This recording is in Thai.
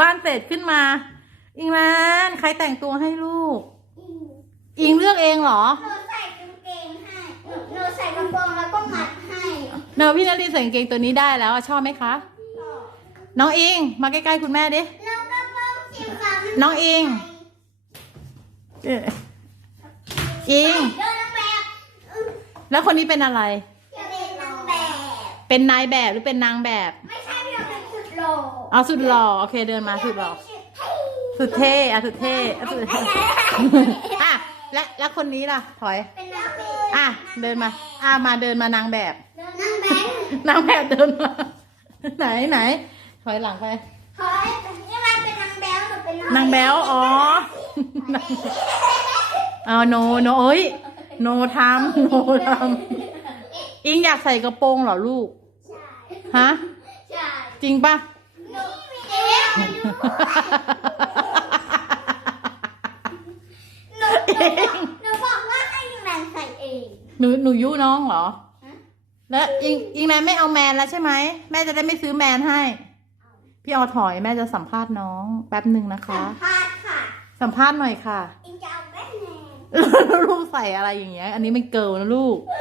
ถูบ้านเสร็จขึ้นมา อิงแมนใครแต่งตัวให้ลูก อิงเลือกเองเหรอ หนูใส่กางเกงให้หนูหนูใส่กระโปรงแล้วก็มัดให้เนอะพี่นารีใส่กางเกงตัวนี้ได้แล้วอะชอบไหมคะ น้องอิง มาใกล้ๆคุณแม่ดิ แล้วก็เพิ่มสีฟ้าน้องอิงเอ่ออิง เดินนางแบบแล้วคนนี้เป็นอะไรจะเป็นนางแบบ เป็นนายแบบหรือเป็นนางแบบ ไม่ใช่พี่เราเป็นสุด หล่อเอาสุดหล่อโอเคเดินมาสุดหล่อสุดเท่อะสุดเท่อะสุดเท่อะและแล้วคนนี้ล่ะถอย เป็นนางแบบอะเดินมา อะมาเดินมานางแบบ นางแบงค์นางแบบเดินมาไหนไหนถอยหลังไปเฮ้ยนี่มันเป็นนางแบงค์หนูเป็นนางแบ๊วอ๋อเอาโนโนเอ้ยโนทำโนทำอิงอยากใส่กระโปรงเหรอลูกใช่ฮะใช่จริงปะ หนูมีเอ๊ะ หนูหนูบอกหนูบอกว่าให้แมนใส่เอง หนูหนูยุน้องเหรอ ฮะ แล้วอิงอิงแมนไม่เอาแมนแล้วใช่ไหม แม่จะได้ไม่ซื้อแมนให้ พี่ออถอยแม่จะสัมภาษณ์น้องแป๊บหนึ่งนะคะสัมภาษณ์ค่ะ สัมภาษณ์หน่อยค่ะ อิงจะเอาแว่นแมนลูกใส่อะไรอย่างเงี้ย อันนี้มันเกิลนะลูกเอ